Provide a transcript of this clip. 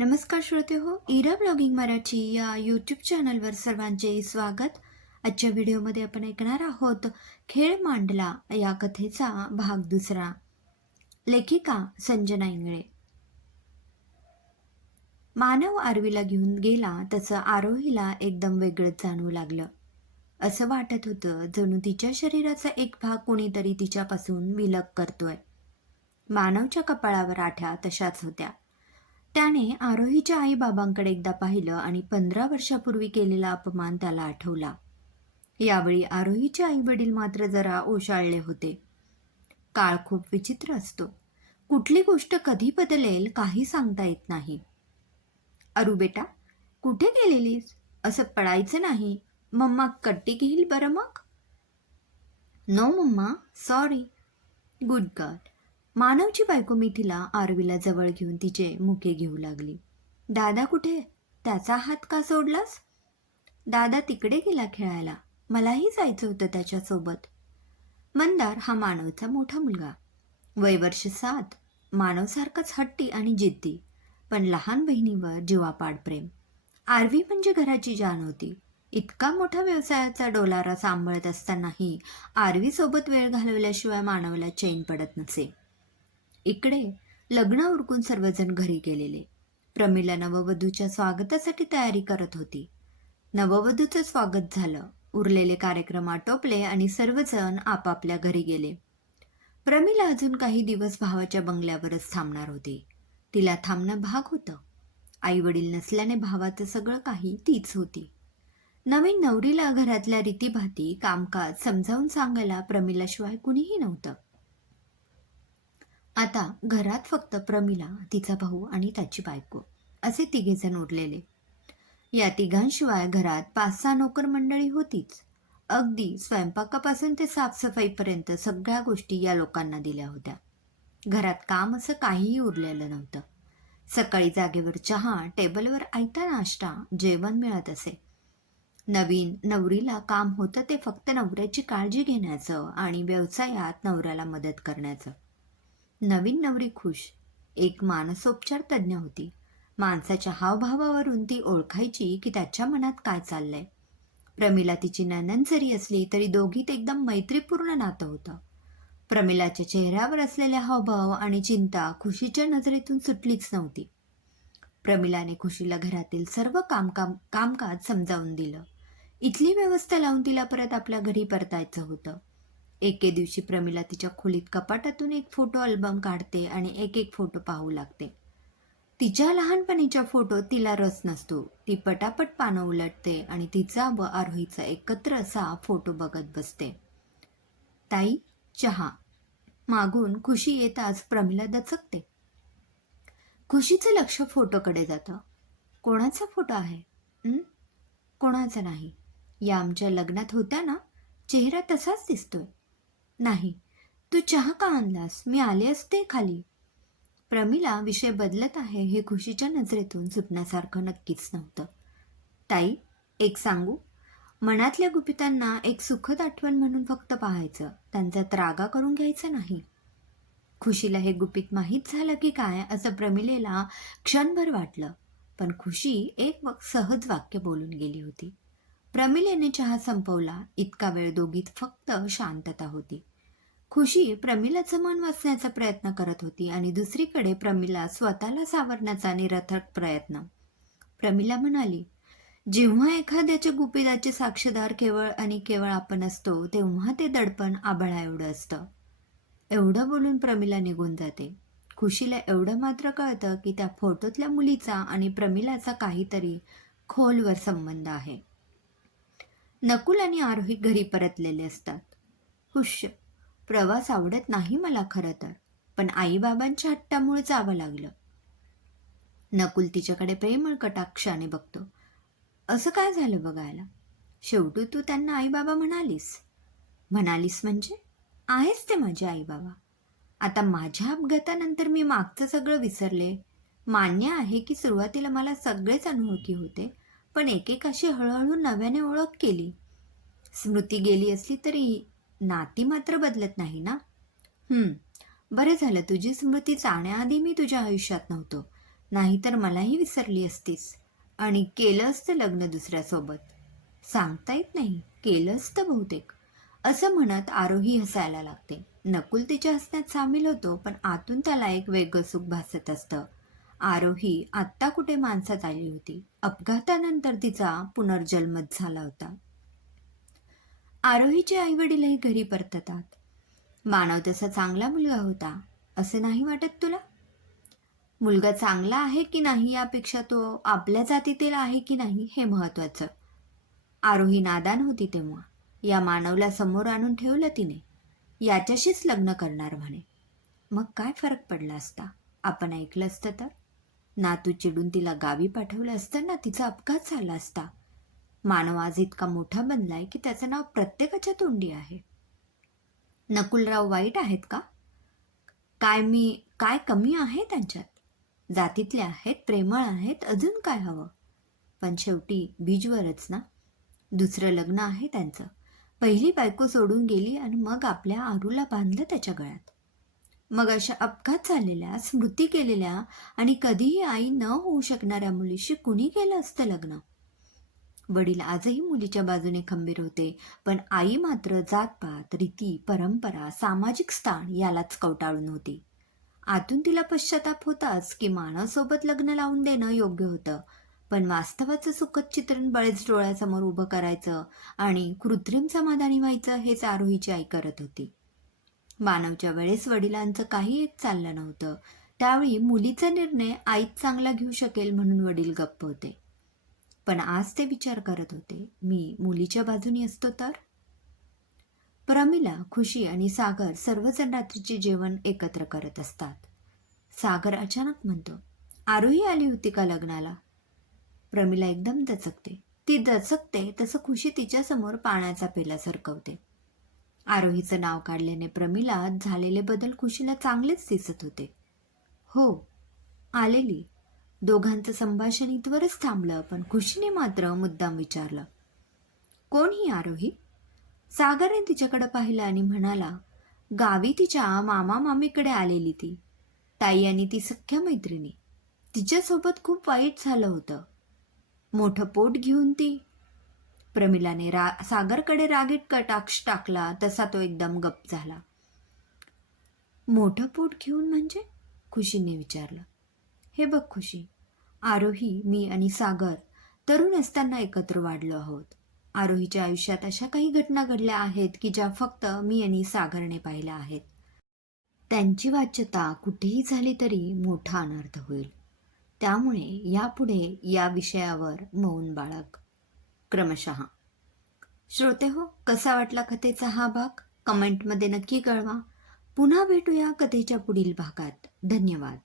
नमस्कार श्रोते हो इरा ब्लॉगिंग मराठी या यूट्यूब चॅनलवर सर्वांचे स्वागत. आजच्या व्हिडिओमध्ये आपण ऐकणार आहोत खेळ मांडला या कथेचा भाग दुसरा. लेखिका संजना इंगळे. मानव आरवीला घेऊन गेला तसं आरोहीला एकदम वेगळंच जाणवू लागलं. असं वाटत होतं जणू तिच्या शरीराचा एक भाग कोणीतरी तिच्यापासून विलग करतोय. मानवच्या कपाळावर आठ्या तशाच होत्या. त्याने आरोहीच्या आईबाबांकडे एकदा पाहिलं आणि पंधरा वर्षापूर्वी केलेला अपमान त्याला आठवला. यावेळी आरोहीचे आई वडील मात्र जरा ओशाळले होते. काळ खूप विचित्र असतो. कुठली गोष्ट कधी बदलेल काही सांगता येत नाही. अरू बेटा कुठे गेलेलीस? असं पडायचं नाही. मम्मा कट्टी घेईल बरं मग? No mamma sorry. Good girl मानवची बायको मिथिला आरवीला जवळ घेऊन तिचे मुके घेऊ लागली. दादा कुठे? त्याचा हात का सोडलास? दादा तिकडे गेला खेळायला. मलाही जायचं होतं त्याच्यासोबत. मंदार हा मानवचा मोठा मुलगा. वय वर्ष सात. मानवसारखाच हट्टी आणि जिद्दी पण लहान बहिणीवर जीवापाड प्रेम. आरवी म्हणजे घराची जान होती. इतका मोठा व्यवसायाचा डोलारा सांभाळत असतानाही आरवीसोबत वेळ घालवल्याशिवाय मानवला चैन पडत नसे. इकडे लग्न उरकून सर्वजण घरी गेलेले. प्रमिला नववधूच्या स्वागतासाठी तयारी करत होती. नववधूचं स्वागत झालं. उरलेले कार्यक्रम आटोपले आणि सर्वजण आपापल्या घरी गेले. प्रमिला अजून काही दिवस भावाच्या बंगल्यावरच थांबणार होती. तिला थांबणं भाग होतं. आई वडील नसल्याने भावाचं सगळं काही तीच होती. नवीन नवरीला घरातल्या रीतीभाती कामकाज समजावून सांगायला प्रमिलाशिवाय कुणीही नव्हतं. आता घरात फक्त प्रमिला तिचा भाऊ आणि त्याची बायको असे तिघेजण उरलेले. या तिघांशिवाय घरात पाच सहा नोकर मंडळी होतीच. अगदी स्वयंपाकापासून ते साफसफाईपर्यंत सगळ्या गोष्टी या लोकांना दिल्या होत्या. घरात काम असं काहीही उरलेलं नव्हतं. सकाळी जागेवर चहा टेबलवर आयता नाश्ता जेवण मिळत असे. नवीन नवरीला काम होतं ते फक्त नवऱ्याची काळजी घेण्याचं आणि व्यवसायात नवऱ्याला मदत करण्याचं. नवीन नवरी खुश. एक मानसोपचार तज्ज्ञ होती. माणसाच्या हावभावावरून ती ओळखायची की त्याच्या मनात काय चाललंय. प्रमिला तिची ननन जरी असली तरी दोघीत एकदम मैत्रीपूर्ण नातं होतं. प्रमिलाच्या चेहऱ्यावर असलेले हावभाव आणि चिंता खुशीच्या नजरेतून सुटलीच नव्हती. प्रमिलाने खुशीला घरातील सर्व कामकाम कामकाज समजावून दिलं. इथली व्यवस्था लावून तिला परत आपल्या घरी परतायचं होतं. एके दिवशी प्रमिला तिच्या खोलीत कपाटातून एक फोटो अल्बम काढते आणि एक एक फोटो पाहू लागते. तिच्या लहानपणीच्या फोटोत तिला रस नसतो. ती पटापट पानं उलटते आणि तिचा व आरोहीचा एकत्र असा फोटो बघत बसते. ताई चहा. मागून खुशी येताच प्रमिला दचकते. खुशीचं लक्ष फोटोकडे जातं. कोणाचा फोटो आहे? कोणाचा नाही. या आमच्या लग्नात होत्या ना? चेहरा तसाच दिसतोय. नाही तू चहा का आणलास? मी आले असते खाली. प्रमिला विषय बदलत आहे हे खुशीच्या नजरेतून सुटण्यासारखं नक्कीच नव्हतं. ताई एक सांगू? मनातल्या गुपितांना एक सुखद आठवण म्हणून फक्त पाहायचं. त्यांचा त्रागा करून घ्यायचा नाही. खुशीला हे गुपित माहीत झालं की काय असं प्रमिलेला क्षणभर वाटलं पण खुशी एक सहज वाक्य बोलून गेली होती. प्रमिलेने चहा संपवला. इतका वेळ दोघीत फक्त शांतता होती. खुशी प्रमिलाचं मन वाचण्याचा प्रयत्न करत होती आणि दुसरीकडे प्रमिला स्वतःला सावरण्याचा निरर्थक प्रयत्न. प्रमिला म्हणाली जेव्हा एखाद्याच्या गुपिताचे साक्षीदार केवळ आणि केवळ आपण असतो तेव्हा ते दडपण आबळा एवढं असतं. एवढं बोलून प्रमिला निघून जाते. खुशीला एवढं मात्र कळतं की त्या फोटोतल्या मुलीचा आणि प्रमिलाचा काहीतरी खोलवर संबंध आहे. नकुल आणि आरोही घरी परतलेले असतात. खुश प्रवास आवडत नाही मला खरं तर. पण आईबाबांच्या हट्टामुळे जावं लागलं. नकुल तिच्याकडे प्रेमळ कटाक्षाने बघतो. असं काय झालं बघायला? शेवटी तू त्यांना आईबाबा म्हणालीस. म्हणालीस म्हणजे? आहेस ते माझे आईबाबा. आता माझ्या अपघातानंतर मी मागचं सगळं विसरले. मान्य आहे की सुरुवातीला मला सगळेच अनोळखी होते पण एकेकाशी हळूहळू नव्याने ओळख केली. स्मृती गेली असली तरी नाती मात्र बदलत नाही ना? बरं झालं तुझी स्मृती जाण्याआधी मी तुझ्या आयुष्यात नव्हतो. नाहीतर मलाही विसरली असतीस. आणि केलं असतं लग्न दुसऱ्यासोबत. सांगता येत नाही केलं असतं बहुतेक. असं म्हणत आरोही हसायला लागते. नकुल तिच्या हसण्यात सामील होतो पण आतून त्याला एक वेगळं सुख भासत असतं. आरोही आत्ता कुठे माणसात आली होती? अपघातानंतर तिचा पुनर्जन्मच झाला होता. आरोहीचे आई वडीलही घरी परततात. मानव तसा चांगला मुलगा होता असे नाही वाटत तुला? मुलगा चांगला आहे की नाही यापेक्षा तो आपल्या जातीतील आहे की नाही हे महत्वाचं आरोही नादान होती तेव्हा. या मानवला समोर आणून ठेवलं तिने. याच्याशीच लग्न करणार म्हणे. मग काय फरक पडला असता? आपण ऐकलं असतं तर? नातू चिडून तिला गावी पाठवलं असतं ना तिचा अपघात झाला असता? मानव आज इतका मोठा बनलाय की त्याचं नाव प्रत्येकाच्या तोंडी आहे. नकुलराव वाईट आहेत का? काय मी काय कमी आहे त्यांच्यात? जातीतले आहेत प्रेमळ आहेत अजून काय हवं? पण शेवटी बीजवरच ना? दुसरं लग्न आहे त्यांचं. पहिली बायको सोडून गेली आणि मग आपल्या आरूला बांधलं त्याच्या गळ्यात. मग अशा अपघात झालेल्या स्मृती केलेल्या आणि कधीही आई न होऊ शकणाऱ्या मुलीशी कुणी केलं असतं लग्न? वडील आजही मुलीच्या बाजूने खंबीर होते. पण आई मात्र जातपात रीती परंपरा सामाजिक स्थान यालाच कवटाळून होती. आतून तिला पश्चाताप होताच की मानवसोबत लग्न लावून देणं योग्य होतं. पण वास्तवाचं सुखद चित्रण बळेच डोळ्यासमोर उभं करायचं आणि कृत्रिम समाधानी व्हायचं हेच आरोहीची आई करत होती. मानवच्या वेळेस वडिलांचं काही एक चाललं नव्हतं. त्यावेळी मुलीचा निर्णय आईच चांगला घेऊ शकेल म्हणून वडील गप्प होते. पण आज ते विचार करत होते मी मुलीच्या बाजूनी असतो तर? प्रमिला खुशी आणि सागर सर्वजण रात्रीचे जेवण एकत्र करत असतात. सागर अचानक म्हणतो आरोही आली होती का लग्नाला? प्रमिला एकदम दचकते. ती दचकते तसं खुशी तिच्यासमोर पाण्याचा पेला सरकवते. आरोहीचं नाव काढल्याने प्रमिला झालेले बदल खुशीला चांगलेच दिसत होते. हो आलेली. दोघांचं संभाषण इथवरच थांबलं पण खुशीने मात्र मुद्दाम विचारलं कोण ही आरोही? सागरने तिच्याकडे पाहिलं आणि म्हणाला गावी तिच्या मामा मामीकडे आलेली ती. ताई आणि ती सख्या मैत्रिणी. तिच्यासोबत खूप वाईट झालं होतं. मोठं पोट घेऊन ती. प्रमिलाने रा सागरकडे रागीट कटाक्ष टाकला तसा तो एकदम गप झाला. मोठं पोट घेऊन म्हणजे? खुशीने विचारलं. हे बघ खुशी. आरोही मी आणि सागर तरुण असताना एकत्र वाढलो आहोत. आरोहीच्या आयुष्यात अशा काही घटना घडल्या आहेत की ज्या फक्त मी आणि सागरने पाहिल्या आहेत. त्यांची वाच्यता कुठेही झाली तरी मोठा अनर्थ होईल. त्यामुळे यापुढे या विषयावर मौन बाळग. क्रमशः. श्रोते हो कसा वाटला कथेचा हा भाग? कमेंटमध्ये नक्की कळवा. पुन्हा भेटूया कथेच्या पुढील भागात. धन्यवाद.